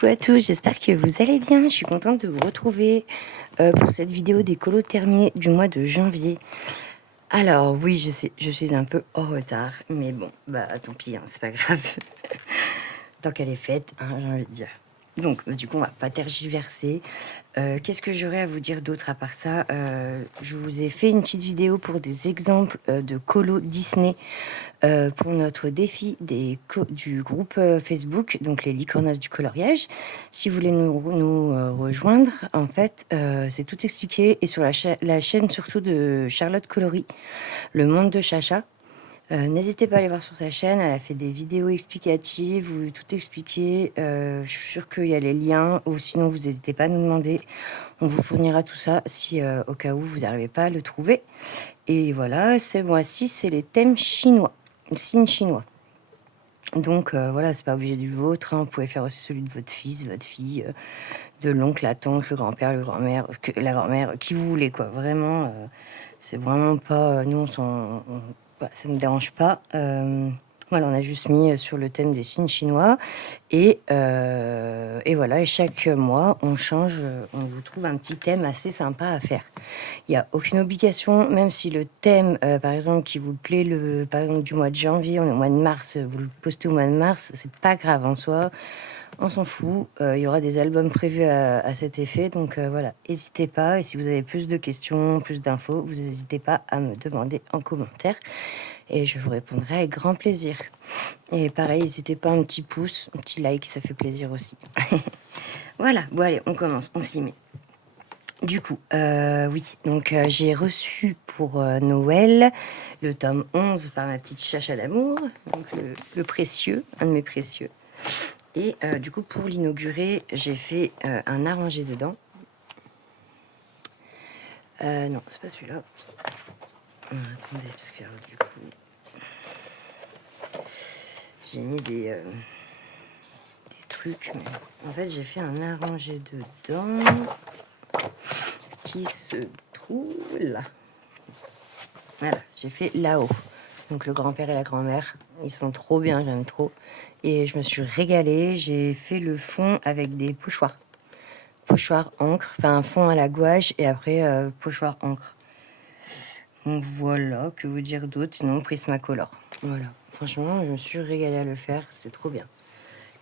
Coucou à tous, j'espère que vous allez bien. Je suis contente de vous retrouver pour cette vidéo des colos terminés du mois de janvier. Alors oui, je sais, je suis un peu en retard, mais bon, bah tant pis, hein, c'est pas grave. Tant qu'elle est faite, hein, j'ai envie de dire. Donc, du coup, on va pas tergiverser. Qu'est-ce que j'aurais à vous dire d'autre à part ça? Je vous ai fait une petite vidéo pour des exemples de colos Disney pour notre défi du groupe Facebook, donc les licornas du coloriage. Si vous voulez nous rejoindre, en fait, c'est tout expliqué et sur la chaîne surtout de Charlotte Coloris, Le Monde de Chacha. N'hésitez pas à aller voir sur sa chaîne, elle a fait des vidéos explicatives où tout expliqué. Je suis sûre qu'il y a les liens, ou sinon vous n'hésitez pas à nous demander. On vous fournira tout ça si au cas où vous n'arrivez pas à le trouver. Et voilà, ce mois-ci, c'est les thèmes chinois, signes chinois. Donc voilà, c'est pas obligé du vôtre, hein. Vous pouvez faire aussi celui de votre fils, votre fille, de l'oncle, la tante, le grand-père, la grand-mère, qui vous voulez, quoi. Vraiment, c'est vraiment pas... nous, ça ne me dérange pas. Voilà, on a juste mis sur le thème des signes chinois. Et voilà, et chaque mois, on change, on vous trouve un petit thème assez sympa à faire. Il n'y a aucune obligation, même si le thème, par exemple, qui vous plaît, par exemple, du mois de janvier, on est au mois de mars, vous le postez au mois de mars, c'est pas grave en soi. On s'en fout, il y aura des albums prévus à cet effet, donc voilà, n'hésitez pas. Et si vous avez plus de questions, plus d'infos, vous n'hésitez pas à me demander en commentaire et je vous répondrai avec grand plaisir. Et pareil, n'hésitez pas, un petit pouce, un petit like, ça fait plaisir aussi. Voilà, bon allez, on commence, on s'y met. Du coup, oui, donc j'ai reçu pour Noël le tome 11 par ma petite chacha d'amour, donc le précieux, un de mes précieux. Et du coup, pour l'inaugurer, j'ai fait un arrangé dedans. Non, c'est pas celui-là. Attendez, parce que du coup, j'ai mis des trucs. Mais en fait, j'ai fait un arrangé dedans qui se trouve là. Voilà, j'ai fait là-haut. Donc le grand-père et la grand-mère, ils sont trop bien, j'aime trop. Et je me suis régalée, j'ai fait le fond avec des pochoirs. Pochoir encre, enfin un fond à la gouache et après pochoir encre. Donc voilà, que vous dire d'autre, sinon Prismacolor. Voilà, franchement, je me suis régalée à le faire, c'était trop bien.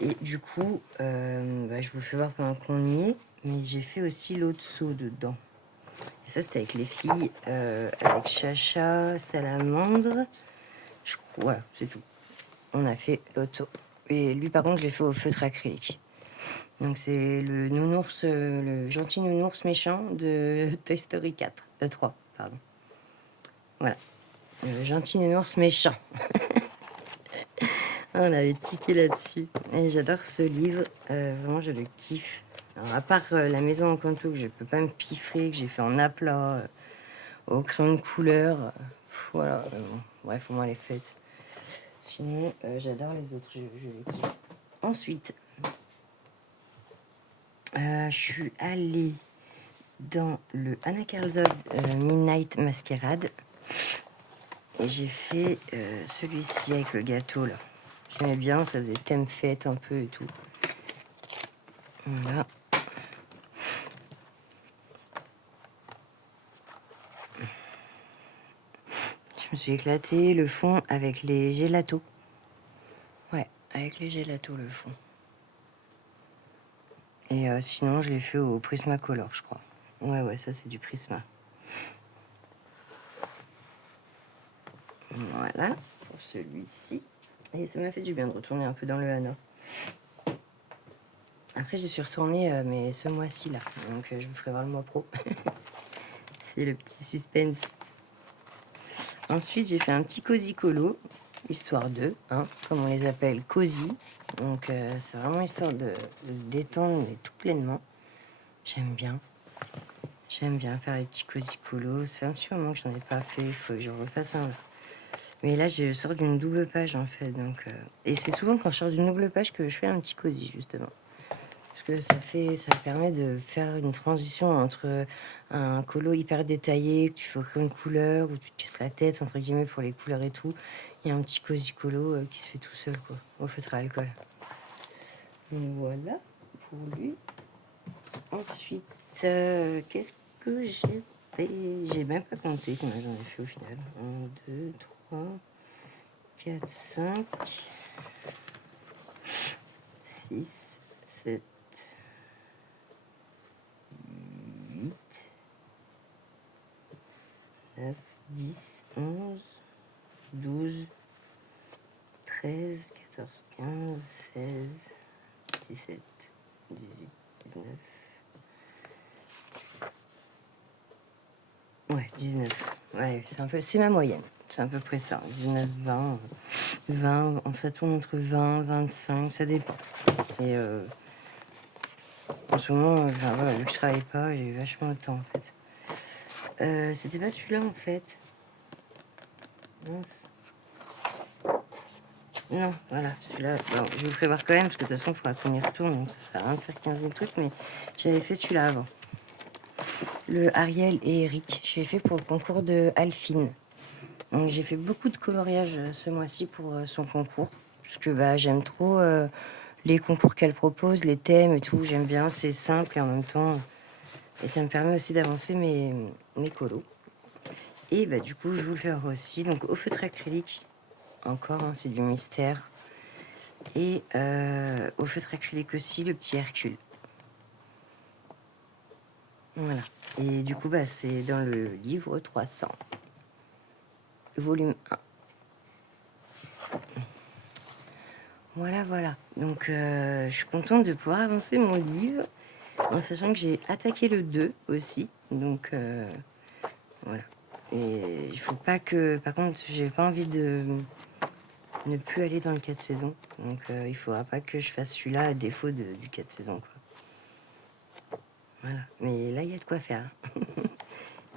Et du coup, je vous fais voir pendant qu'on y est, mais j'ai fait aussi l'autre saut dedans. Et ça, c'était avec les filles, avec Chacha, Salamandre. Je crois, voilà, c'est tout. On a fait l'autre saut. Et lui, par contre, je l'ai fait au feutre acrylique. Donc c'est le nounours, le gentil nounours méchant de Toy Story 4, 3, pardon. Voilà, le gentil nounours méchant. On avait tiqué là-dessus. Et j'adore ce livre, vraiment je le kiffe. Alors, à part la maison en canto que je peux pas me piffrer, que j'ai fait en aplat, au crayon de couleur. Voilà, bon, bref, au moins elle est faite. Sinon, j'adore les autres, je les kiffe. Ensuite, je suis allée dans le Anna Karlzov Midnight Masquerade. Et j'ai fait celui-ci avec le gâteau, là. J'aimais bien, ça faisait thème fête un peu et tout. Voilà. Je me suis éclatée le fond avec les gélatos. Ouais, avec les gélatos, le fond. Et sinon, je l'ai fait au Prismacolor, je crois. Ouais, ça, c'est du Prisma. Voilà, pour celui-ci. Et ça m'a fait du bien de retourner un peu dans le Hana. Après, j'y suis retournée, mais ce mois-ci, là. Donc, je vous ferai voir le mois pro. C'est le petit suspense. Ensuite, j'ai fait un petit cosy colo, histoire de, hein, comme on les appelle, cosy. Donc, c'est vraiment histoire de se détendre, mais tout pleinement. J'aime bien. J'aime bien faire les petits cosy colos. Ça fait un petit moment que j'en ai pas fait. Il faut que je refasse un. Mais là, je sors d'une double page, en fait. Donc, et c'est souvent quand je sors d'une double page que je fais un petit cosy, justement. Parce que ça permet de faire une transition entre un colo hyper détaillé, que tu fais aucune couleur, où tu te casses la tête, entre guillemets, pour les couleurs et tout. Il y a un petit cosy colo qui se fait tout seul, quoi, au feutre à alcool. Donc voilà, pour lui. Ensuite, qu'est-ce que j'ai fait? J'ai même pas compté combien j'en ai fait au final. 1, 2, 3, 4, 5, 6, 7, 8, 9, 10, 11, 12, 13, 14, 15, 16, 17, 18, 19. Ouais, 19. Ouais, c'est ma moyenne. C'est à peu près ça. 19, 20, 20, ça tourne entre 20, 25, ça dépend. Et en ce moment, enfin, voilà, vu que je travaille pas, j'ai vachement de temps en fait. C'était pas celui-là en fait. Mince. Non, voilà, celui-là, bon, je vous ferai voir quand même, parce que de toute façon, il faudra qu'on y retourne, donc ça sert à rien de faire 15 000 trucs, mais j'avais fait celui-là avant. Le Ariel et Eric, j'ai fait pour le concours de Alphine. Donc j'ai fait beaucoup de coloriage ce mois-ci pour son concours, parce que bah, j'aime trop les concours qu'elle propose, les thèmes et tout, j'aime bien, c'est simple et en même temps, et ça me permet aussi d'avancer mes colos. Et bah, du coup, je vous le fais aussi, donc au feutre acrylique, encore, hein, c'est du mystère. Et au feutre acrylique aussi, le petit Hercule. Voilà. Et du coup, bah, c'est dans le livre 300, volume 1. Voilà, voilà. Donc, je suis contente de pouvoir avancer mon livre, en sachant que j'ai attaqué le 2 aussi. Donc, voilà. Et il faut pas que... Par contre, j'ai pas envie de ne plus aller dans le 4 saisons. Donc, il faudra pas que je fasse celui-là à défaut du 4 saisons, quoi. Voilà. Mais là, il y a de quoi faire.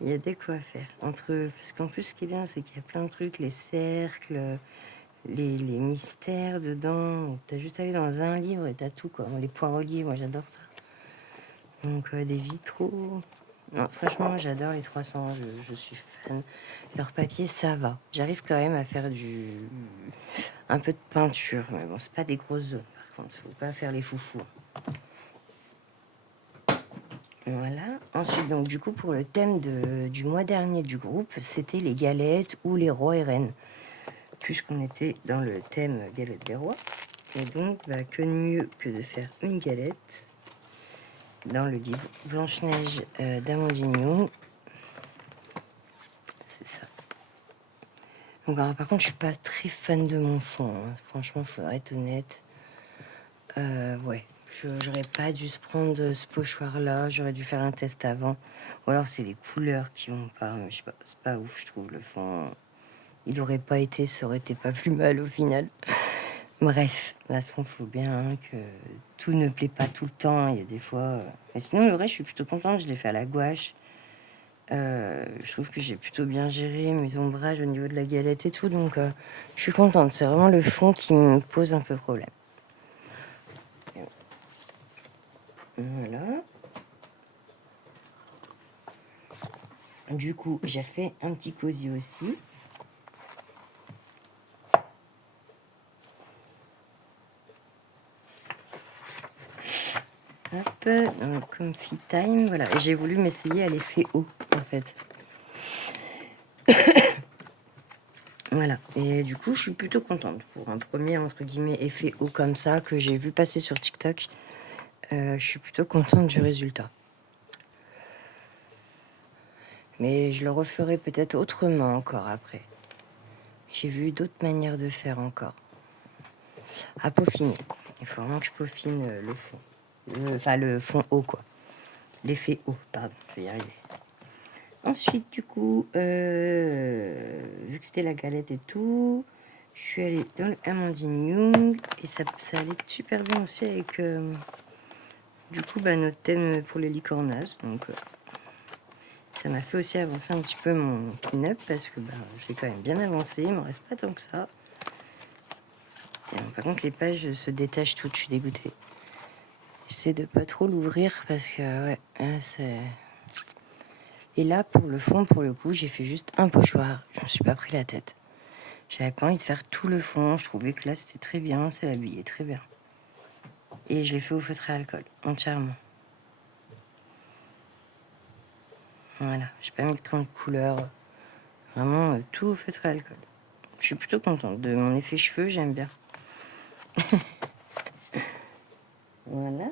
Il y a de quoi faire. Parce qu'en plus, ce qui est bien, c'est qu'il y a plein de trucs, les cercles, les mystères dedans. T'as juste à aller dans un livre et t'as tout, quoi. Les points reliés, moi j'adore ça. Donc des vitraux. Non, franchement, j'adore les 300, je suis fan. Leur papier, ça va. J'arrive quand même à faire un peu de peinture. Mais bon, c'est pas des grosses zones, par contre. Faut pas faire les foufous. Voilà. Ensuite, donc, du coup, pour le thème du mois dernier du groupe, c'était les galettes ou les rois et reines. Puisqu'on était dans le thème galette des rois. Et donc, bah, que de mieux que de faire une galette dans le livre Blanche-Neige d'Amandine Young. C'est ça. Donc, alors, par contre, je suis pas très fan de mon fond. Hein. Franchement, faudrait être honnête. Ouais. J'aurais pas dû se prendre ce pochoir-là. J'aurais dû faire un test avant. Ou alors, c'est les couleurs qui vont pas. Mais je sais pas, c'est pas ouf, je trouve, le fond. Il aurait pas été, ça aurait été pas plus mal au final. Bref, là, il faut bien hein, que tout ne plaît pas tout le temps. Il y a des fois... Mais sinon, le reste, je suis plutôt contente. Je l'ai fait à la gouache. Je trouve que j'ai plutôt bien géré mes ombrages au niveau de la galette et tout. Donc, je suis contente. C'est vraiment le fond qui me pose un peu problème. Voilà. Du coup, j'ai refait un petit cosy aussi. Hop, Comfy Time, voilà. J'ai voulu m'essayer à l'effet haut, en fait. Voilà. Et du coup, je suis plutôt contente pour un premier, entre guillemets, effet haut comme ça que j'ai vu passer sur TikTok. Je suis plutôt contente du résultat. Mais je le referai peut-être autrement encore après. J'ai vu d'autres manières de faire encore. À peaufiner. Il faut vraiment que je peaufine le fond. Enfin, le fond haut, quoi. L'effet haut, pardon, je vais y arriver. Ensuite, du coup, vu que c'était la galette et tout, je suis allée dans le Amandine Young. Et ça allait super bien aussi avec, du coup, bah, notre thème pour les licornages. Donc, ça m'a fait aussi avancer un petit peu mon clean-up parce que bah, j'ai quand même bien avancé. Il ne me reste pas tant que ça. Et, par contre, les pages se détachent toutes. Je suis dégoûtée. J'essaie de pas trop l'ouvrir parce que, ouais, c'est... Et là, pour le fond, pour le coup, j'ai fait juste un pochoir. Je me suis pas pris la tête. J'avais pas envie de faire tout le fond. Je trouvais que là, c'était très bien. Ça l'habillait très bien. Et je l'ai fait au feutre à alcool, entièrement. Voilà, j'ai pas mis de crayon de couleur. Vraiment tout au feutre à alcool. Je suis plutôt contente de mon effet cheveux, j'aime bien. Voilà.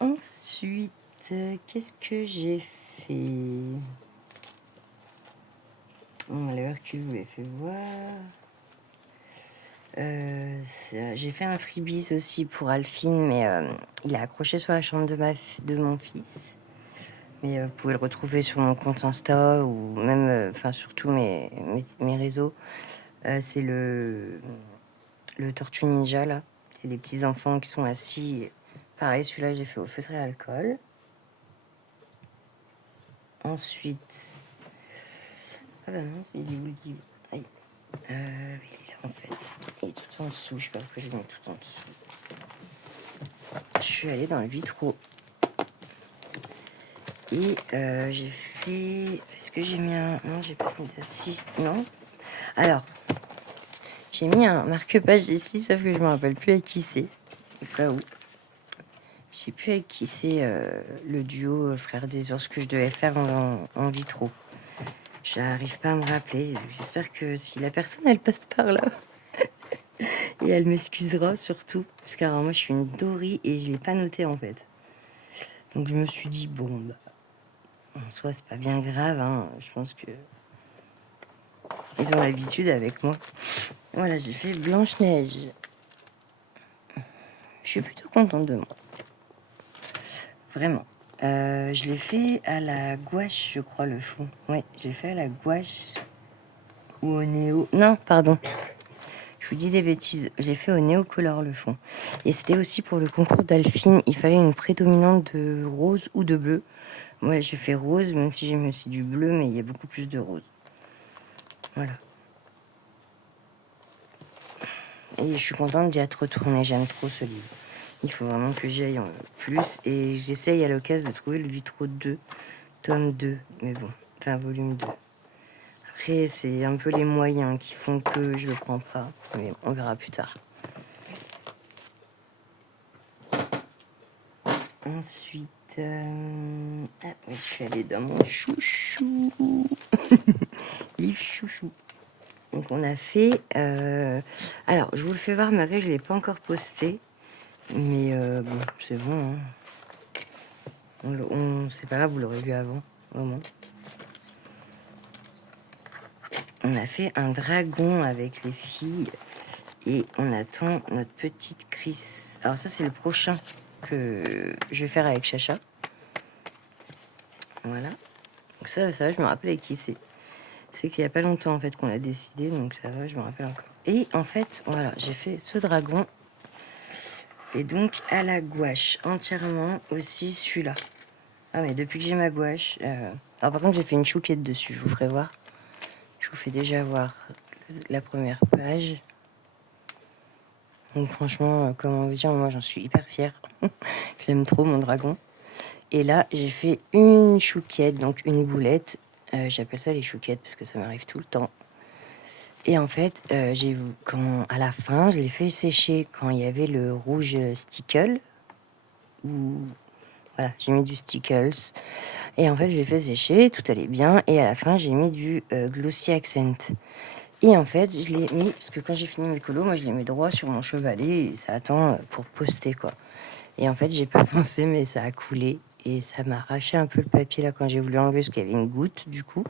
Ensuite, qu'est-ce que j'ai fait? Le Hercule, vous l'avez fait voir. J'ai fait un freebies aussi pour Alphine, mais il est accroché sur la chambre de mon fils. Mais vous pouvez le retrouver sur mon compte Insta ou même, sur tous mes réseaux. C'est le Tortue Ninja, là. C'est des petits enfants qui sont assis. Pareil, celui-là, j'ai fait au feutre et alcool. Ensuite... Ah bah mince, mais il est où le livre? Aïe. Il est là, en fait. Il est tout en dessous. Je sais pas pourquoi je l'ai mis tout en dessous. Je suis allée dans le vitraux. Et j'ai fait... Est-ce que j'ai mis un... Non, j'ai pas mis d'assis. Non. Alors, j'ai mis un marque-page ici, sauf que je me rappelle plus avec qui c'est. Au cas où. Je sais plus avec qui c'est le duo Frères des Ours que je devais faire en vitraux. J'arrive pas à me rappeler. J'espère que si la personne, elle passe par là. Et elle m'excusera surtout. Parce que alors, moi, je suis une dorie et je l'ai pas noté en fait. Donc je me suis dit, bon, bah, en soi, c'est pas bien grave. Hein. Je pense que ils ont l'habitude avec moi. Voilà, j'ai fait Blanche-Neige. Je suis plutôt contente de moi. Vraiment. Je l'ai fait à la gouache, je crois, le fond. Ouais, j'ai fait à la gouache ou au néo. Non, pardon. Je vous dis des bêtises. J'ai fait au néocolor le fond. Et c'était aussi pour le concours d'Alphine. Il fallait une prédominante de rose ou de bleu. Moi, j'ai fait rose, même si j'ai mis aussi du bleu, mais il y a beaucoup plus de rose. Voilà. Et je suis contente d'y être retournée. J'aime trop ce livre. Il faut vraiment que j'y aille en plus. Et j'essaye à l'occasion de trouver le Vitraux 2, tome 2. Mais bon, enfin volume 2. Après, c'est un peu les moyens qui font que je le prends pas. Mais on verra plus tard. Ensuite, ah oui, je suis allée dans mon chouchou. Livre chouchou. Donc on a fait... Alors, je vous le fais voir, Marie, je ne l'ai pas encore posté. Mais bon, c'est bon. Hein. C'est pas grave, vous l'aurez vu avant. Vraiment. On a fait un dragon avec les filles. Et on attend notre petite Chris. Alors ça, c'est le prochain que je vais faire avec Chacha. Voilà. Donc ça va, je me rappelle avec qui c'est. C'est qu'il n'y a pas longtemps, en fait, qu'on a décidé. Donc ça va, je me rappelle encore. Et en fait, voilà, j'ai fait ce dragon. Et donc, à la gouache, entièrement aussi celui-là. Ah, mais depuis que j'ai ma gouache... Alors par contre, j'ai fait une chouquette dessus, je vous ferai voir. Je vous fais déjà voir la première page. Donc franchement, comment vous dire, moi j'en suis hyper fière. J'aime trop mon dragon. Et là, j'ai fait une chouquette, donc une boulette. J'appelle ça les chouquettes parce que ça m'arrive tout le temps. Et en fait, à la fin, je l'ai fait sécher quand il y avait le rouge stickle. Voilà, j'ai mis du stickles. Et en fait, je l'ai fait sécher, tout allait bien. Et à la fin, j'ai mis du glossy accent. Et en fait, je l'ai mis, parce que quand j'ai fini mes colos, moi je les mets droit sur mon chevalet et ça attend pour poster quoi. Et en fait, j'ai pas pensé, mais ça a coulé et ça m'a arraché un peu le papier là quand j'ai voulu enlever parce qu'il y avait une goutte du coup.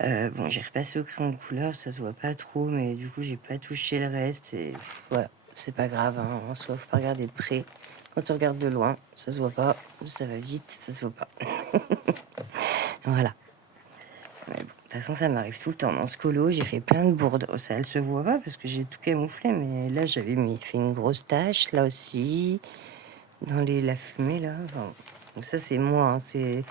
Bon, j'ai repassé au crayon de couleur, ça se voit pas trop, mais du coup, j'ai pas touché le reste et voilà, c'est pas grave, hein, en soi, faut pas regarder de près. Quand on regarde de loin, ça se voit pas, ça va vite, ça se voit pas. Voilà. Mais bon, de toute façon, ça m'arrive tout le temps. Dans ce colo, j'ai fait plein de bourdes. Ça, elle se voit pas parce que j'ai tout camouflé, mais là, j'avais fait une grosse tache, là aussi, dans la fumée, là. Enfin, donc ça, c'est moi. Hein,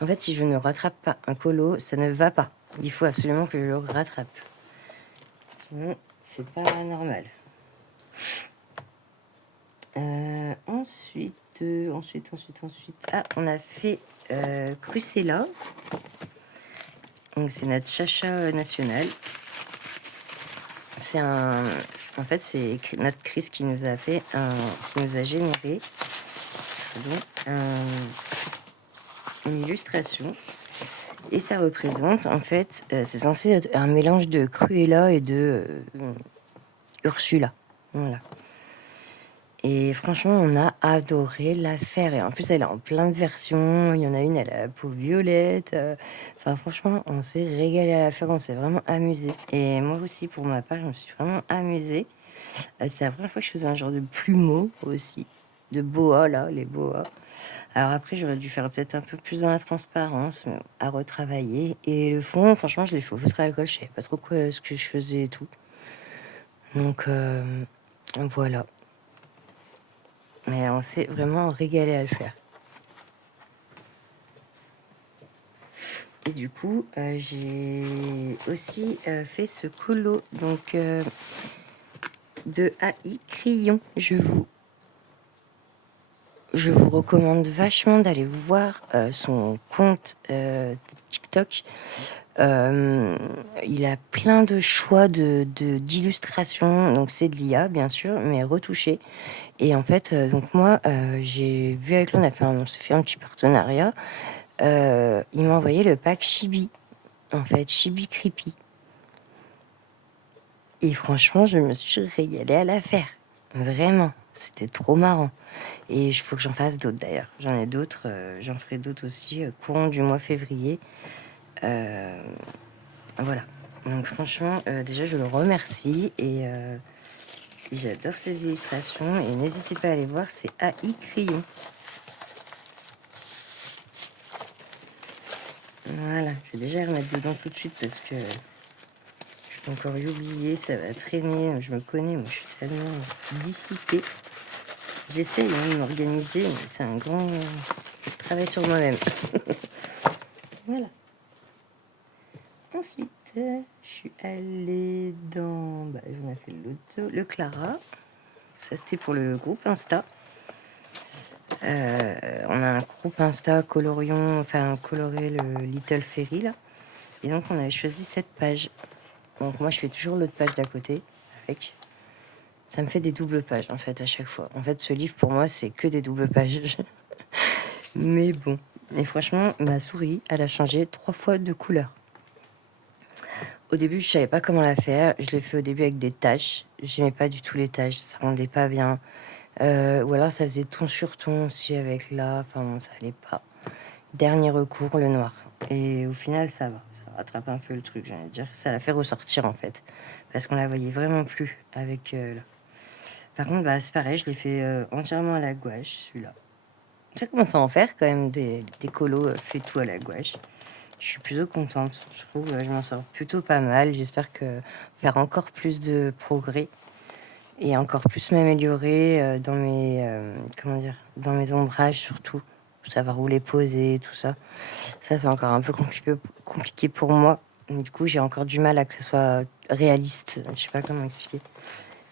en fait, si je ne rattrape pas un colo, ça ne va pas. Il faut absolument que je le rattrape. Sinon, c'est pas normal. Ensuite. Ah, on a fait Crucella. Donc, c'est notre chacha national. En fait, c'est notre Chris qui nous a qui nous a généré une illustration. Et ça représente, en fait, c'est censé être un mélange de Cruella et de Ursula. Voilà. Et franchement, on a adoré la faire. Et en plus, elle est en plein de versions. Il y en a une, elle a la peau violette. Enfin, franchement, on s'est régalé à la faire. On s'est vraiment amusé. Et moi aussi, pour ma part, je me suis vraiment amusée. C'était la première fois que je faisais un genre de plumeau aussi. De boa, là, les boas. Alors après, j'aurais dû faire peut-être un peu plus dans la transparence, mais à retravailler. Et le fond, franchement, je l'ai fait au feutre à l'alcool. Je savais pas trop ce que je faisais et tout. Donc, voilà. Mais on s'est vraiment régalé à le faire. Et du coup, j'ai aussi fait ce colo donc, de AI Crayon. Je vous recommande vachement d'aller voir son compte TikTok. Il a plein de choix d'illustrations. Donc c'est de l'IA, bien sûr, mais retouché. Et en fait, donc moi, j'ai vu avec lui, on s'est fait un petit partenariat. Il m'a envoyé le pack Chibi, en fait, Chibi Creepy. Et franchement, je me suis régalée à la faire. Vraiment, c'était trop marrant. Et il faut que j'en fasse d'autres d'ailleurs. J'en ai d'autres, j'en ferai d'autres aussi, courant du mois février. Voilà. Donc franchement, déjà, je le remercie et j'adore ces illustrations. Et n'hésitez pas à aller voir, c'est AI Crayon. Voilà, je vais déjà remettre dedans tout de suite parce que je peux encore y oublier, ça va traîner. Je me connais, moi je suis tellement dissipée. J'essaye de m'organiser, mais c'est un grand travail sur moi-même. Voilà. Ensuite, je suis allée dans... j'en ai fait le Clara. Ça, c'était pour le groupe Insta. On a un groupe Insta coloré le Little Fairy, là. Et donc, on avait choisi cette page. Donc, moi, je fais toujours l'autre page d'à côté. Avec. Ça me fait des doubles pages, en fait, à chaque fois. En fait, ce livre, pour moi, c'est que des doubles pages. Mais bon. Et franchement, ma souris, elle a changé 3 fois de couleur. Au début, je savais pas comment la faire. Je l'ai fait au début avec des taches. J'aimais pas du tout les taches. Ça rendait pas bien. Ou alors, ça faisait ton sur ton aussi avec là. Enfin, bon, ça allait pas. Dernier recours, le noir. Et au final, ça va. Ça rattrape un peu le truc, j'allais dire. Ça la fait ressortir, en fait. Parce qu'on la voyait vraiment plus avec là. Par contre, c'est pareil. Je l'ai fait entièrement à la gouache, celui-là. Ça commence à en faire quand même des colos fait tout à la gouache. Je suis plutôt contente. Je trouve que je m'en sors plutôt pas mal. J'espère que faire encore plus de progrès et encore plus m'améliorer dans dans mes ombrages surtout. Savoir où les poser, tout ça. Ça, c'est encore un peu compliqué pour moi. Du coup, j'ai encore du mal à que ce soit réaliste. Je sais pas comment expliquer.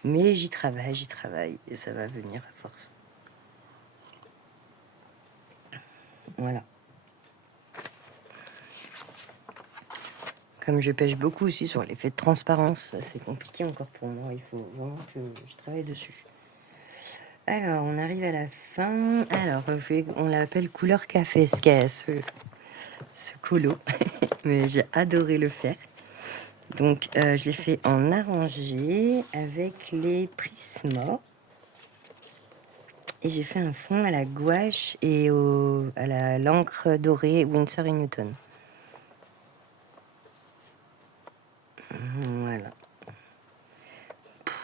Mais j'y travaille et ça va venir à force. Voilà. Comme je pêche beaucoup aussi sur l'effet de transparence, c'est compliqué encore pour moi. Il faut vraiment que je travaille dessus. Alors, on arrive à la fin. Alors, on l'appelle couleur café, ce qu'est ce colo. Mais j'ai adoré le faire. Donc, je l'ai fait en arrangé avec les Prisma. Et j'ai fait un fond à la gouache et à l'encre dorée Winsor & Newton. Voilà.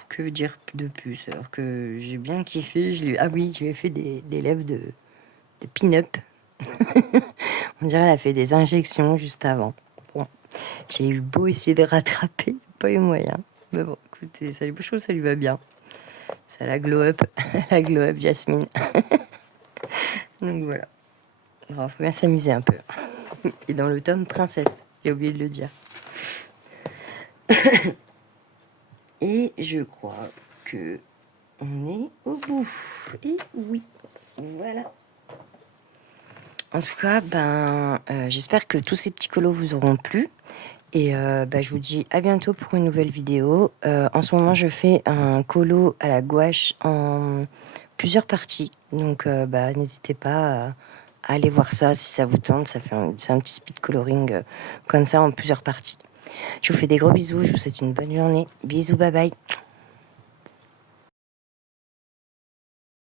Que dire de plus? Alors que j'ai bien kiffé. Ah oui, je lui ai fait des lèvres de pin-up. On dirait qu'elle a fait des injections juste avant. Bon, j'ai eu beau essayer de rattraper, pas eu moyen. Mais bon, écoutez, je trouve que ça lui va bien. Ça la glow up, la glow up Jasmine. Donc voilà. Alors, faut bien s'amuser un peu. Et dans le tome princesse, j'ai oublié de le dire. Et je crois que on est au bout. Et oui, voilà. En tout cas, j'espère que tous ces petits colos vous auront plu. Et je vous dis à bientôt pour une nouvelle vidéo. En ce moment, je fais un colo à la gouache en plusieurs parties. Donc, n'hésitez pas à aller voir ça si ça vous tente. C'est un petit speed coloring comme ça en plusieurs parties. Je vous fais des gros bisous. Je vous souhaite une bonne journée. Bisous, bye bye.